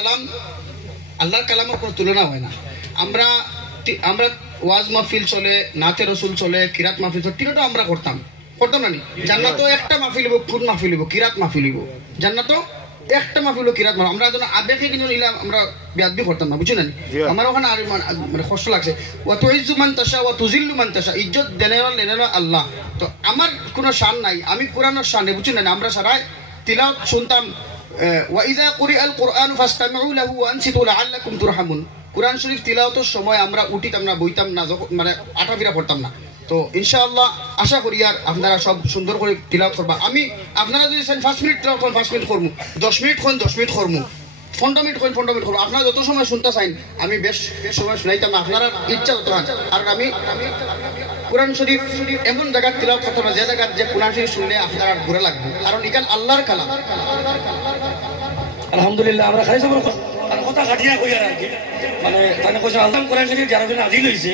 কালাম আল্লাহর কালামের কোনো তুলনা হয় না। আমরা আমরা ওয়াজ মাহফিল চলে, নাতে রসুল চলে, কিরাত মাহফিল চলে, তিনটা আমরা করতাম না নি? জান্নাতও একটা মাহফিল হইব, কোন মাহফিল হইব? কিরাত মাহফিল হইব। জান্নাতও একটা মাহফিল হইব, কিরাত মাহফিল। আমরা যেন আবেগে কিন্তু নিলে আমরা বেয়াদবি করতাম না, বুঝছেন না? আমার ওখানে আর মানে কষ্ট লাগছে। ওয়া তুইজ্জু মান তাশা ওয়া তুযিল্লু মান তাশা, ইজ্জত দেনেওয়ালা আল্লাহ। তো আমার কোনো শান নাই, আমি কোরআনের শানে, বুঝছেন না? আমরা সারাই তিলাওয়াত শুনতাম। ওয়াইজা কুরিআল কুরআন ফাসতামিউ লাহু ওয়া আনসিতু লাআল্লাকুম তুরহামুন। কুরআন শরীফ তিলাওয়াতের সময় আমরা উঠিতাম না, বইতাম না, মানে আটাফিরা পড়তাম না। তো ইনশাআল্লাহ আশা করি আর আপনারা সব সুন্দর করে তিলাওয়াত করবা। আমি আপনারা যদি 5 মিনিট তিলাওয়াত করেন 5 মিনিট করবো, 10 মিনিট করেন 10 মিনিট করবো, 15 মিনিট করেন 15 মিনিট করবো। আপনারা যত সময় শুনতে চাইন আমি বেশ সময় শুনাইতাম না, আপনারা ইচ্ছা যত হয়। আর আমি কুরআন শরীফ এমন জায়গায় তিলাওয়াত করতে হবে যে জায়গায় যে কুরআন শরীফ শুনলে আপনার ঘুরে লাগবে, কারণ এখানে আল্লাহর কালাম। আলহামদুলিল্লাহ আমরা খালি সবার কথা কাটিয়া কই আর কি, মানে তাহলে কোথাও আল্লাহ কোরআন শরীফ যারা আজিল হয়েছে